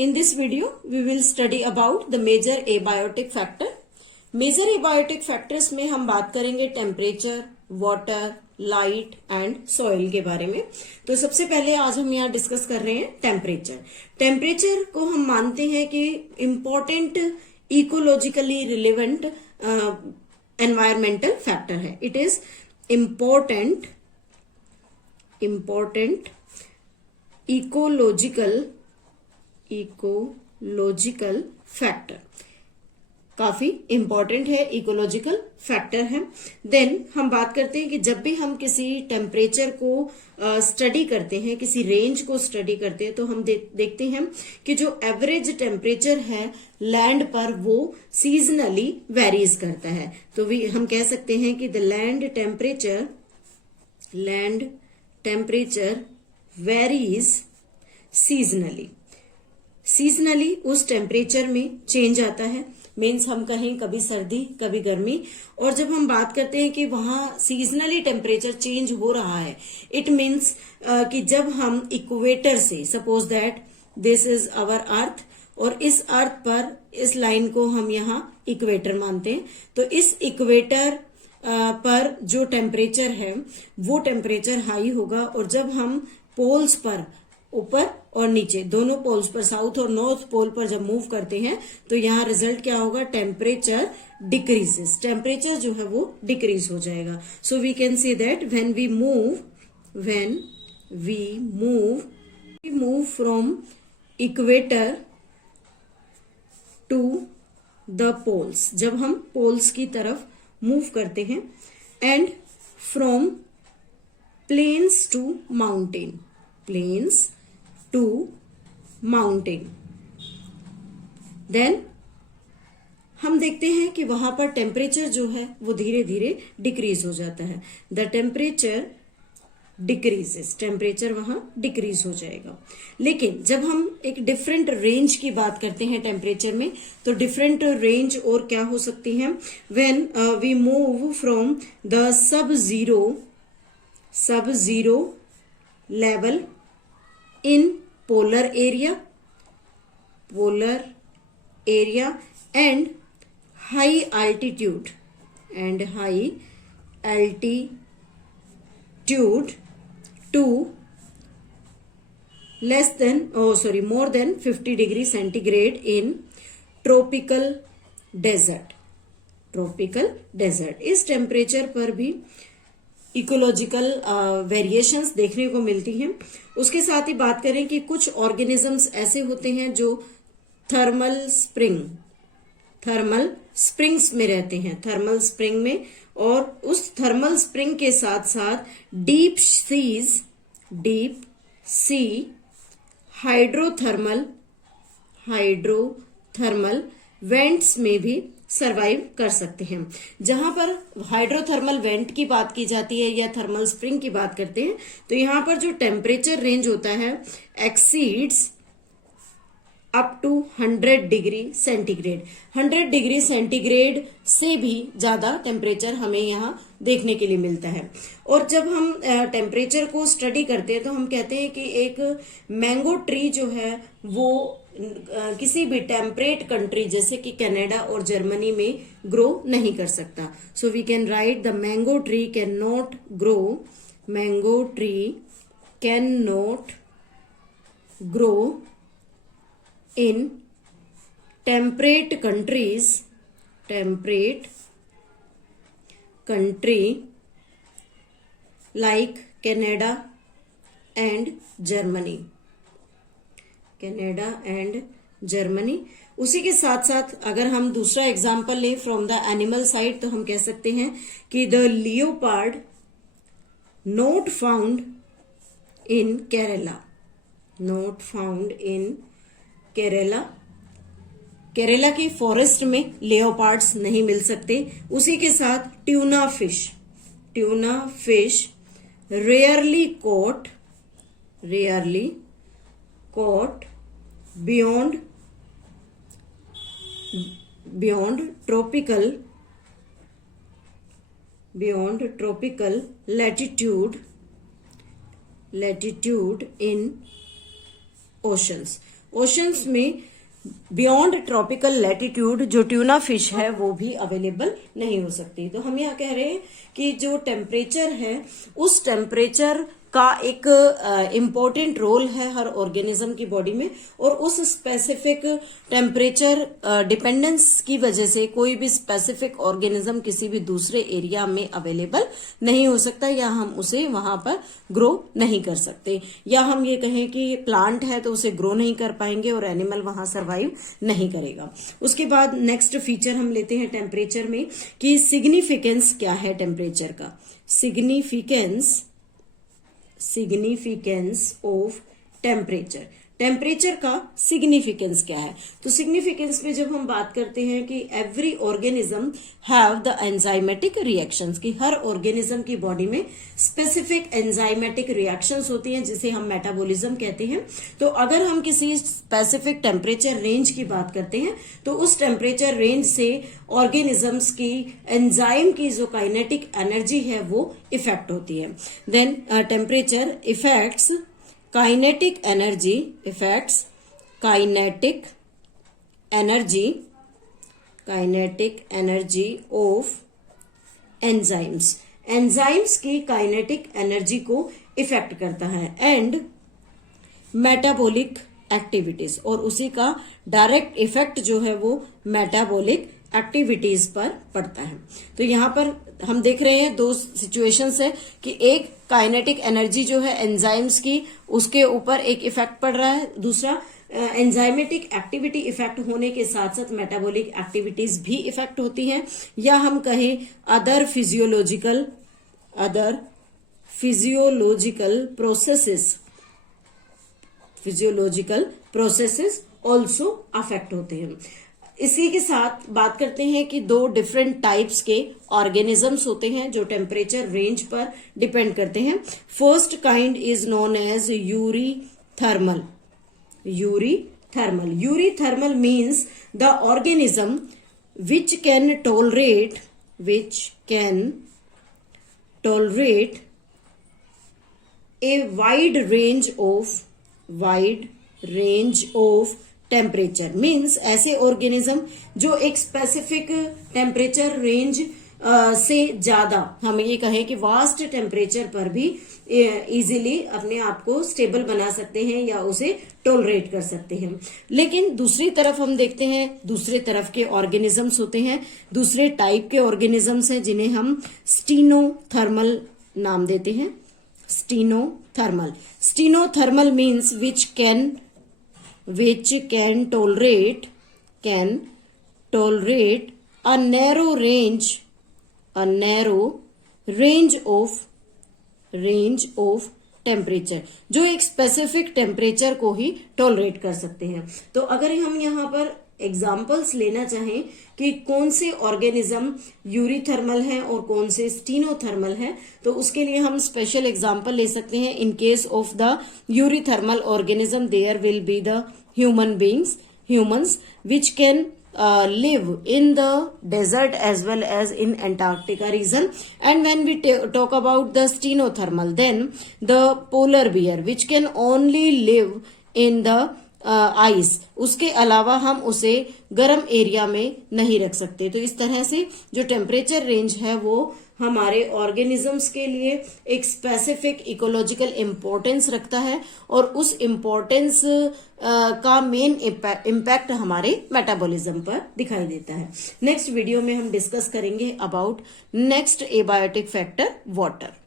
In this video, we will study about the major abiotic factor. Major abiotic factors में हम बात करेंगे temperature, water, light and soil के बारे में। तो सबसे पहले आज हम यहाँ डिस्कस कर रहे हैं टेम्परेचर। टेम्परेचर को हम मानते हैं कि important ecologically relevant environmental factor है। It is important ecological factor, काफी इंपॉर्टेंट है, इकोलॉजिकल फैक्टर है। देन हम बात करते हैं कि जब भी हम किसी टेम्परेचर को स्टडी करते हैं, किसी रेंज को स्टडी करते हैं, तो हम देखते हैं कि जो एवरेज टेम्परेचर है लैंड पर वो सीजनली वेरीज करता है। तो हम कह सकते हैं कि the land temperature varies seasonally उस टेम्परेचर में चेंज आता है। मीन्स हम कहें कभी सर्दी कभी गर्मी। और जब हम बात करते हैं कि वहां सीजनली टेम्परेचर चेंज हो रहा है, इट मीन्स कि जब हम इक्वेटर से, suppose that this is our earth, और इस अर्थ पर इस लाइन को हम यहाँ इक्वेटर मानते हैं, तो इस इक्वेटर पर जो टेम्परेचर है वो टेम्परेचर हाई होगा। और जब हम पोल्स पर, ऊपर और नीचे दोनों पोल्स पर, साउथ और नॉर्थ पोल पर जब मूव करते हैं, तो यहाँ रिजल्ट क्या होगा? टेम्परेचर डिक्रीजेस, टेम्परेचर जो है वो डिक्रीज हो जाएगा। So we can say that when we move from equator to the poles, जब हम पोल्स की तरफ मूव करते हैं, and from plains to mountain, then हम देखते हैं कि वहां पर टेम्परेचर जो है वो धीरे धीरे डिक्रीज हो जाता है। द टेम्परेचर डिक्रीजेस, टेम्परेचर वहां डिक्रीज हो जाएगा। लेकिन जब हम एक डिफरेंट रेंज की बात करते हैं टेम्परेचर में, तो डिफरेंट रेंज और क्या हो सकती है? When we move from the sub zero level in polar area and high altitude to more than 50 degree centigrade in tropical desert। इस टेम्परेचर पर भी इकोलॉजिकल वेरिएशंस देखने को मिलती हैं। उसके साथ ही बात करें कि कुछ ऑर्गेनिजम्स ऐसे होते हैं जो थर्मल स्प्रिंग्स में रहते हैं, थर्मल स्प्रिंग में, और उस थर्मल स्प्रिंग के साथ साथ डीप सी हाइड्रोथर्मल वेंट्स में भी सरवाइव कर सकते हैं। जहां पर हाइड्रोथर्मल वेंट की बात की जाती है या थर्मल स्प्रिंग की बात करते हैं, तो यहां पर जो टेम्परेचर रेंज होता है exceeds up to 100 degree centigrade. 100 degree centigrade से भी ज्यादा टेम्परेचर हमें यहाँ देखने के लिए मिलता है। और जब हम टेम्परेचर को स्टडी करते हैं, तो हम कहते हैं कि एक मैंगो ट्री जो है वो किसी भी टेम्परेट कंट्री जैसे कि कनाडा और जर्मनी में ग्रो नहीं कर सकता। So we can write the mango tree can not grow in temperate country like Canada and Germany। उसी के साथ साथ अगर हम दूसरा एग्जाम्पल लें फ्रॉम द एनिमल साइड, तो हम कह सकते हैं कि the leopard not found in Kerala की फॉरेस्ट में लियोपार्ड्स नहीं मिल सकते। उसी के साथ tuna fish rarely caught beyond tropical latitude in oceans। Oceans में बियॉन्ड ट्रॉपिकल लैटिट्यूड जो ट्यूना फिश है वो भी अवेलेबल नहीं हो सकती। तो हम यहाँ कह रहे हैं कि जो टेम्परेचर है उस टेम्परेचर का एक इम्पोर्टेंट रोल है हर ऑर्गेनिज्म की बॉडी में, और उस स्पेसिफिक टेम्परेचर डिपेंडेंस की वजह से कोई भी स्पेसिफिक ऑर्गेनिज्म किसी भी दूसरे एरिया में अवेलेबल नहीं हो सकता, या हम उसे वहां पर ग्रो नहीं कर सकते, या हम ये कहें कि प्लांट है तो उसे ग्रो नहीं कर पाएंगे और एनिमल वहां सर्वाइव नहीं करेगा। उसके बाद नेक्स्ट फीचर हम लेते हैं टेम्परेचर में कि सिग्निफिकेंस क्या है टेम्परेचर का। सिग्निफिकेंस ऑफ टेम्परेचर, टेम्परेचर का सिग्निफिकेंस क्या है। तो सिग्निफिकेंस में जब हम बात करते हैं कि every organism have the enzymatic reactions, कि हर ऑर्गेनिज्म की बॉडी में स्पेसिफिक एंजाइमेटिक रिएक्शंस होती हैं जिसे हम मेटाबॉलिज्म कहते हैं। तो अगर हम किसी स्पेसिफिक टेम्परेचर रेंज की बात करते हैं तो उस टेम्परेचर रेंज से ऑर्गेनिजम्स की एंजाइम की जो काइनेटिक एनर्जी है वो इफेक्ट होती है। Then temperature effects kinetic energy of enzymes, enzymes की काइनेटिक एनर्जी को इफेक्ट करता है, एंड मेटाबॉलिक एक्टिविटीज, और उसी का डायरेक्ट इफेक्ट जो है वो मेटाबॉलिक एक्टिविटीज पर पड़ता है। तो यहाँ पर हम देख रहे हैं दो सिचुएशंस है कि एक काइनेटिक एनर्जी जो है एंजाइम्स की उसके ऊपर एक इफेक्ट पड़ रहा है, दूसरा एंजाइमेटिक एक्टिविटी इफेक्ट होने के साथ साथ मेटाबॉलिक एक्टिविटीज भी इफेक्ट होती हैं, या हम कहें other physiological processes also affect होते हैं। इसी के साथ बात करते हैं कि दो डिफरेंट टाइप्स के ऑर्गेनिजम्स होते हैं जो टेम्परेचर रेंज पर डिपेंड करते हैं। First kind is known as eurythermal. Eurythermal means the organism which can tolerate a wide range of temperature, means ऐसे ऑर्गेनिज्म जो एक स्पेसिफिक टेम्परेचर रेंज से ज्यादा, हम ये कहें कि वास्ट टेम्परेचर पर भी इजीली अपने आप को स्टेबल बना सकते हैं या उसे टॉलरेट कर सकते हैं। लेकिन दूसरी तरफ हम देखते हैं दूसरे तरफ के ऑर्गेनिजम्स होते हैं, दूसरे टाइप के ऑर्गेनिजम्स हैं जिन्हें हम स्टीनोथर्मल नाम देते हैं। Stenothermal means which can tolerate a narrow range of temperature, जो एक स्पेसिफिक टेम्परेचर को ही टॉलरेट कर सकते हैं। तो अगर हम यहाँ पर एग्जाम्पल्स लेना चाहें कि कौन से ऑर्गेनिज्म यूरीथर्मल है और कौन से स्टीनोथर्मल है, तो उसके लिए हम स्पेशल एग्जाम्पल ले सकते हैं। In case of the eurythermal organism there will be the humans which can live in the desert as well as in Antarctica region. And when we talk about the stenothermal, then the polar bear which can only live in the ice, उसके अलावा हम उसे गर्म area में नहीं रख सकते। तो इस तरह से जो टेम्परेचर रेंज है वो हमारे ऑर्गेनिजम्स के लिए एक स्पेसिफिक इकोलॉजिकल इम्पोर्टेंस रखता है, और उस इम्पोर्टेंस का मेन इम्पैक्ट हमारे मेटाबॉलिज्म पर दिखाई देता है। नेक्स्ट वीडियो में हम डिस्कस करेंगे about next abiotic factor water.